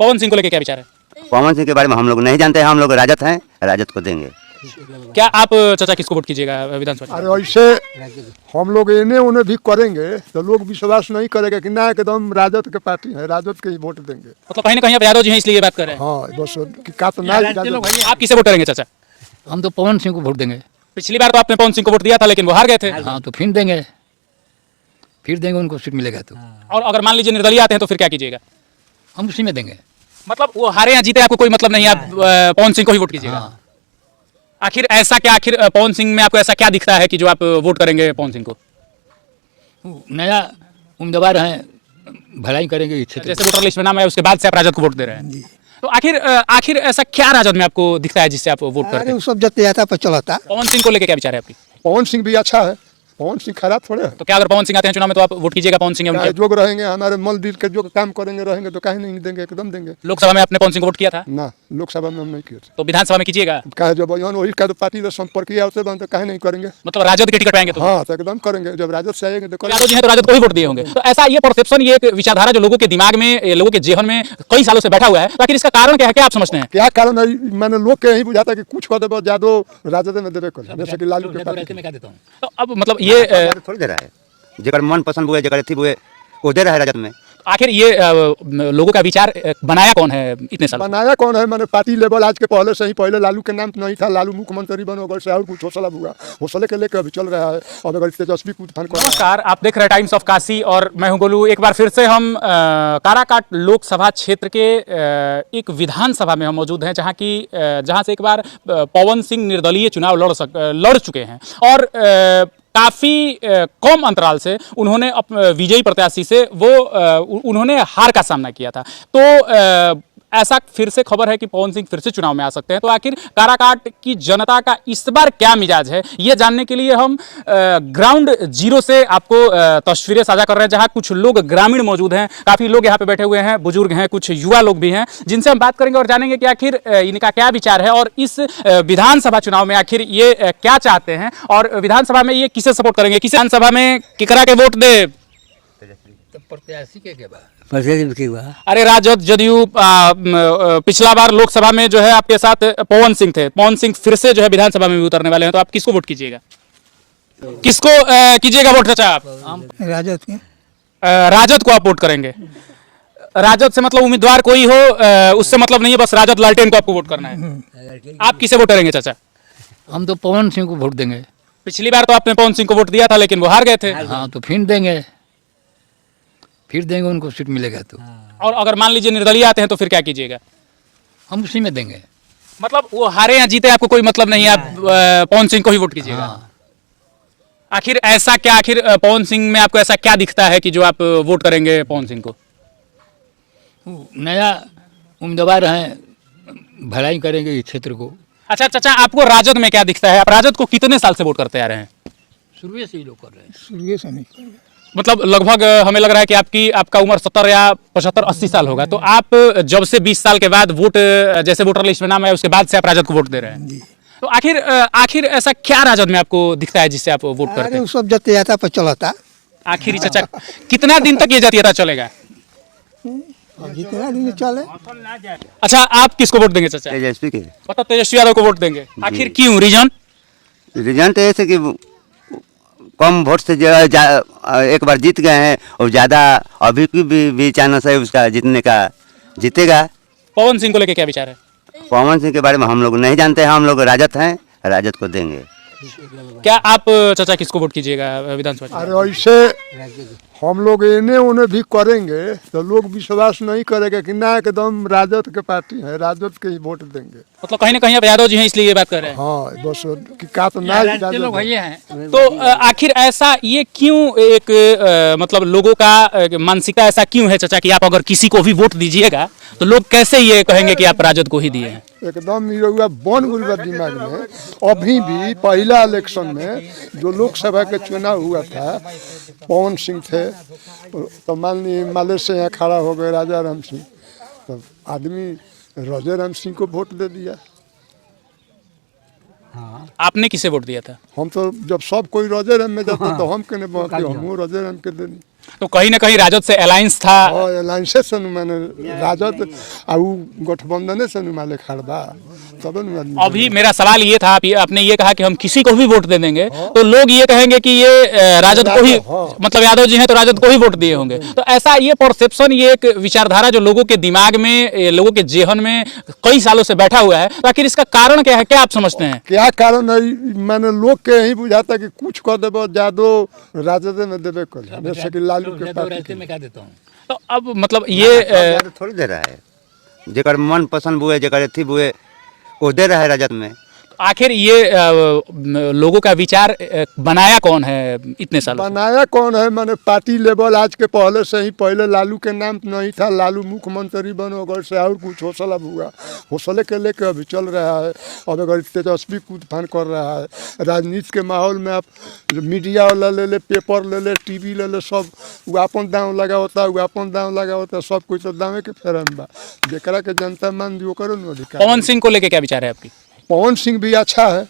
पवन सिंह को लेकर क्या विचार है? पवन सिंह के बारे में हम लोग नहीं जानते हैं, हम लोग राजद हैं, राजद को देंगे। क्या आप चाचा किसको वोट कीजिएगा विधानसभा? अरे ऐसे हम लोग इन्हें उन्हें भी करेंगे तो लोग विश्वास नहीं करेंगे कि ना एकदम राजद के पार्टी है, राजद के ही वोट देंगे। मतलब कहीं ना कहीं आप यादव जी हैं इसलिए ये बात कर रहे हैं। हाँ बस कि का तो ना आप किसे वोट करेंगे चाचा? हम तो पवन सिंह को वोट देंगे। पिछली बार तो आपने पवन सिंह को वोट दिया था लेकिन वो हार गए थे। हाँ तो फिर देंगे उनको सीट मिलेगा तो। और अगर मान लीजिए निर्दलीय आते हैं तो फिर क्या कीजिएगा? हम उसी में देंगे। मतलब वो हारे या जीते आपको कोई मतलब नहीं है, आप पवन सिंह को ही वोट कीजिएगा। आखिर ऐसा क्या, आखिर पवन सिंह में आपको ऐसा क्या दिखता है कि जो आप वोट करेंगे पवन सिंह को? नया उम्मीदवार हैं, भलाई करेंगे क्षेत्र। जैसे वोटर लिस्ट में नाम है उसके बाद से आप राजद को वोट दे रहे हैं, तो आखिर ऐसा क्या राजद में आपको दिखता है जिससे आप वोट करते हैं? सब जतियाता पर चलाता। पवन सिंह को लेकर क्या विचार है आपकी? पवन सिंह भी अच्छा है, पवन सिंह खराब थोड़े है। तो क्या अगर पवन सिंह आते हैं चुनाव में तो आप वोट कीजिएगा पवन सिंह या उनके? जो रहेंगे हमारे मल दिल के जो काम करेंगे रहेंगे तो कहीं नहीं देंगे, एकदम देंगे। लोकसभा में आपने पवन सिंह को वोट किया था ना लोकसभा में हम नहीं किए थे। तो विधानसभा में कीजिएगा। कहे जब वही का तो पार्टी से संपर्क किया उससे तो कहीं नहीं करेंगे। मतलब राजद के टिकट पाएंगे तो? हाँ तो एकदम करेंगे, जब राजद से आएंगे तो यादव जी हैं तो राजद को ही वोट दिए होंगे। तो ऐसा ये परसेप्शन, ये एक विचारधारा जो लोगों के दिमाग में, लोगों के जेहन में कई सालों से बैठा हुआ है, तो आखिर इसका कारण क्या है, क्या आप समझते हैं? क्या कारण है? मैंने लोग के यही बुझाता कि कुछ कर दे जादो राजद में देवे कर, जैसे कि लालू के पार्टी मैं क्या देता हूँ। तो अब मतलब ये थोड़ी दे रहा है, जगह मन पसंद हुए जगह थी हुए वो दे रहा है राजद में। आखिर ये लोगों का विचार बनाया कौन है इतने साल? बनाया कौन है? मैंने पार्टी लेवल आज के पहले से ही, पहले लालू के नाम नहीं था, लालू मुख्यमंत्री बनो अगर से और कुछ हौसला हुआ, हौसले के लेकर अभी चल रहा है। और अगर तेजस्वी कुछ नमस्कार, आप देख रहे हैं टाइम्स ऑफ काशी और मैं हूं गोलू। एक बार फिर से हम काराकाट लोकसभा क्षेत्र के एक विधानसभा में हम मौजूद हैं, जहां से एक बार पवन सिंह निर्दलीय चुनाव लड़ चुके हैं और काफ़ी कम अंतराल से उन्होंने विजयी प्रत्याशी से उन्होंने हार का सामना किया था। तो ऐसा फिर से खबर है कि पवन सिंह फिर से चुनाव में आ सकते हैं। तो आखिर काराकाट की जनता का इस बार क्या मिजाज है, ये जानने के लिए हम ग्राउंड जीरो से आपको तस्वीरें साझा कर रहे हैं, जहां कुछ लोग ग्रामीण मौजूद हैं। काफ़ी लोग यहाँ पे बैठे हुए हैं, बुजुर्ग हैं, कुछ युवा लोग भी हैं, जिनसे हम बात करेंगे और जानेंगे कि आखिर इनका क्या विचार है और इस विधानसभा चुनाव में आखिर ये क्या चाहते हैं और विधानसभा में ये किसे सपोर्ट करेंगे, किस विधानसभा में किकरा के वोट दे? प्रत्याशी के बाद अरे राजद जदयू पिछला बार लोकसभा में जो है आपके साथ पवन सिंह थे, पवन सिंह फिर से जो है विधानसभा में भी उतरने वाले हैं, तो आप किसको वोट कीजिएगा? किसको कीजिएगा वोट चाचा आप? राजद के राजद को आप वोट करेंगे? राजद से मतलब उम्मीदवार कोई हो उससे मतलब नहीं है, बस राजद लालटेन को आपको वोट करना है। आप किसे वोट करेंगे चाचा? हम तो पवन सिंह को वोट देंगे। पिछली बार तो आपने पवन सिंह को वोट दिया था लेकिन वो हार गए थे। हाँ तो फिर देंगे उनको सीट मिलेगा तो। और अगर मान लीजिए निर्दलीय आते हैं तो फिर क्या कीजिएगा? हम उसी में देंगे। मतलब वो हारे या जीते आपको कोई मतलब नहीं है, आप पवन सिंह को ही वोट कीजिएगा। आखिर ऐसा क्या, आखिर पवन सिंह में आपको ऐसा क्या दिखता है कि जो आप वोट करेंगे पवन सिंह को? नया उम्मीदवार हैं, भलाई करेंगे क्षेत्र को। अच्छा चाचा, आपको राजद में क्या दिखता है? आप राजद को कितने साल से वोट करते आ रहे हैं? शुरू से ही लोग कर रहे हैं। शुरू से नहीं, मतलब लगभग हमें लग रहा है कि आपका उम्र 70 या 75 80 साल होगा। तो आप जब से 20 साल के बाद वोट, जैसे वोटर लिस्ट में नाम है उसके बाद से आप राजद को वोट दे रहे हैं, तो आखिर ऐसा क्या राजद में आपको दिखता है जिससे आप वोट करते हैं? सब जतियाता पर चलाता। आखिर चाचा कितना दिन तक ये जातीयता चलेगा? जितना दिन चले। अच्छा, आप किसको वोट देंगे चाचा? तेजस्वी के। मतलब तेजस्वी यादव को वोट देंगे। आखिर क्यों? रीजन तो ऐसे कि कम वोट से एक बार जीत गए हैं और ज़्यादा अभी की भी चांस है उसका जीतने का, जीतेगा। पवन सिंह को लेकर क्या विचार है? पवन सिंह के बारे में हम लोग नहीं जानते हैं, हम लोग राजद हैं, राजद को देंगे। क्या आप चाचा किसको वोट कीजिएगा विधानसभा? अरे ऐसे हम लोग इन्हें उन्हें भी करेंगे तो लोग विश्वास नहीं करेंगे कि ना एकदम राजद के पार्टी है, राजद के ही वोट देंगे। मतलब कहीं ना कहीं आप यादव जी हैं इसलिए ये बात कर रहे हैं। हाँ बस कि का तो ना तो आखिर ऐसा ये क्यों, एक मतलब लोगों का मानसिकता ऐसा क्यों है चाचा कि आप अगर किसी को भी वोट दीजिएगा तो लोग कैसे ये कहेंगे कि आप राजद को ही दिए हैं? एकदम ये बन गया दिमाग में। अभी भी पहला इलेक्शन में जो लोकसभा के चुनाव हुआ था, पवन सिंह थे, तो मान ली माले से यहाँ खड़ा हो गए राजा राम सिंह, तो आदमी राजा राम सिंह को वोट दे दिया। हाँ। आपने किसे वोट दिया था? हम तो जब सब कोई राजा राम में जाता तो हम कहने हम राजा राम के दे दी। तो कहीं ना कहीं राजद से अलायंस था। और अलायंसे से माने राजद आ उ गठबंधने से माले खड़बा तब न अभी मेरा सवाल ये था, आपने ये कहा कि हम किसी को भी वोट दे देंगे, तो लोग ये कहेंगे कि ये राजद को ही, मतलब यादव जी हैं तो राजद को ही वोट दिए होंगे। तो ऐसा ये परसेप्शन, ये एक विचारधारा जो लोगों के दिमाग में, लोगों के जेहन में कई सालों से बैठा हुआ है, तो आखिर इसका कारण क्या है, क्या आप समझते हैं? क्या कारण है? मैंने लोग के यही बुझाता कि कुछ कर देबो जादो राजद में देबे कर, जैसे कि लालू के पार्टी में क्या देता हूँ। तो अब मतलब ये थोड़ी दे रहा है, जेकर मन पसंद बुए, जेकर अथी बुए वो दे रहा है राजद में। आखिर ये लोगों का विचार बनाया कौन है इतने सालों से? बनाया कौन है? मैंने पार्टी लेवल आज के पहले से ही, पहले लालू के नाम नहीं था, लालू मुख्यमंत्री बनो अगर से और कुछ हौसला हुआ, हौसले के लेके अभी चल रहा है। अब अगर तेजस्वी कूद फान कर रहा है राजनीति के माहौल में, आप मीडिया वाला ले ले, पेपर ले ले, टीवी ले ले, सब वो अपन दाम लगा होता है, वो अपन दाम लगा होता है, सब कुछ तो दामे के फेर में बा, जेकरा के जनता मान दी ओकरो न अधिकार। पवन सिंह को लेके क्या विचार है आपकी? पवन सिंह भी अच्छा है,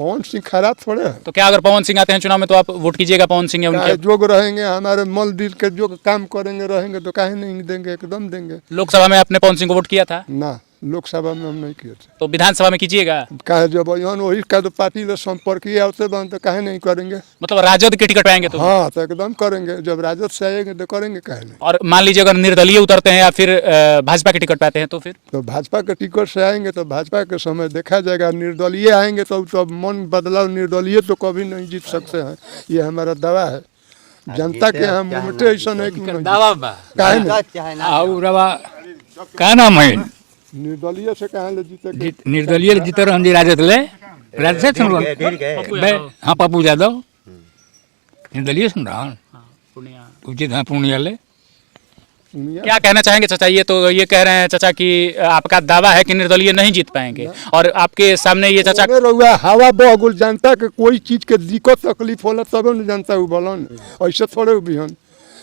पवन सिंह खराब थोड़े है। तो क्या अगर पवन सिंह आते हैं चुनाव में तो आप वोट कीजिएगा पवन सिंह या उनके? चाहे जोग रहेंगे, हमारे मल दिल के जो काम करेंगे रहेंगे तो काहे नहीं देंगे, एकदम देंगे। लोकसभा में आपने पवन सिंह को वोट किया था? ना, लोकसभा में हम नहीं किए थे। तो विधानसभा में कीजिएगा? काहे जब यहाँ वही का तो पार्टी ले संपर्क ही आते बन तो काहे नहीं करेंगे। मतलब राजद के टिकट पे आएंगे तो? हाँ तो एकदम करेंगे, जब राजद से आएंगे तो करेंगे, काहे नहीं। और मान लीजिए अगर निर्दलीय उतरते हैं या फिर भाजपा के टिकट पे आते हैं तो फिर? तो भाजपा के टिकट से आएंगे तो भाजपा के समय देखा जाएगा। निर्दलीय आएंगे तो मन बदलाव, निर्दलीय तो कभी नहीं जीत सकते हैं, ये हमारा दावा है। जनता के यहाँ मोमेंटे ऐसा है कि नहीं दावा बा काहे नहीं, और रवा का नाम है निर्दलीय से कहाँ ले जीते। निर्दलीय जीते रहन जी राजद ले, राजद से सुन रहा। हाँ पप्पू यादव निर्दलीय सुन रहा उचित। हाँ पूर्णिया ले। क्या कहना चाहेंगे चाचा? ये तो ये कह रहे हैं चाचा कि आपका दावा है कि निर्दलीय नहीं जीत पाएंगे, और आपके सामने ये चाचा रहुआ हवा बहगुल, जनता के कोई चीज के दिक्कत तकलीफ होला तब न जनता उ बोलन, ऐसे थोड़े बिहन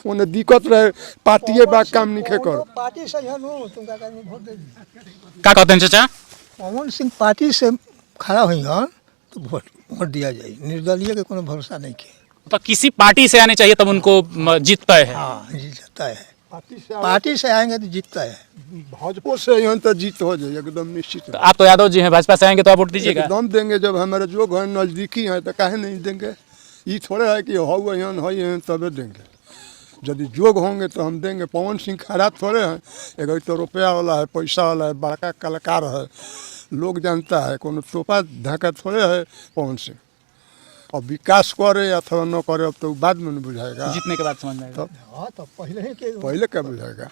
उन्हें दिक्कत रहे पार्टी बात काम नहीं कर। पार्टी से तुमका वोट दे। क्या कहते हैं चाचा? पवन सिंह पार्टी से खड़ा हुई हैं तो वोट दिया जाए, निर्दलीय के कोनो भरोसा नहीं के। तो किसी पार्टी से आने चाहिए तब उनको जीतता है। हाँ जीतता है, पार्टी से आएंगे तो जीतता है। भाजपा से यहाँ तो जीत हो जाए एकदम निश्चित। तो आप तो यादव जी हैं, भाजपा से आएंगे तो आप वोट दीजिएगा? एकदम देंगे, जब हमारे जो घर नजदीकी है तो काहे नहीं देंगे। ये थोड़े है कि हो यहाँ है तबे देंगे, यदि जोग होंगे तो हम देंगे। पवन सिंह खराब थोड़े हैं, एक तो रुपया वाला है, पैसा वाला है, बड़का कलाकार है, लोग जानता है, कोनो तोपा धाका थोड़े है पवन सिंह। अब विकास करे अथवा न करे अब तो बाद में न बुझाएगा, जीतने के बाद समझ में आएगा। हाँ तो पहले क्या बुझाएगा।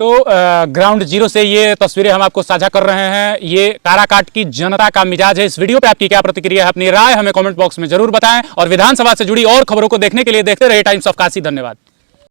तो ग्राउंड जीरो से ये तस्वीरें हम आपको साझा कर रहे हैं। ये काराकाट की जनता का मिजाज है। इस वीडियो पे आपकी क्या प्रतिक्रिया है, अपनी राय हमें कमेंट बॉक्स में जरूर बताएं, और विधानसभा से जुड़ी और खबरों को देखने के लिए देखते रहिए टाइम्स ऑफ काशी। धन्यवाद।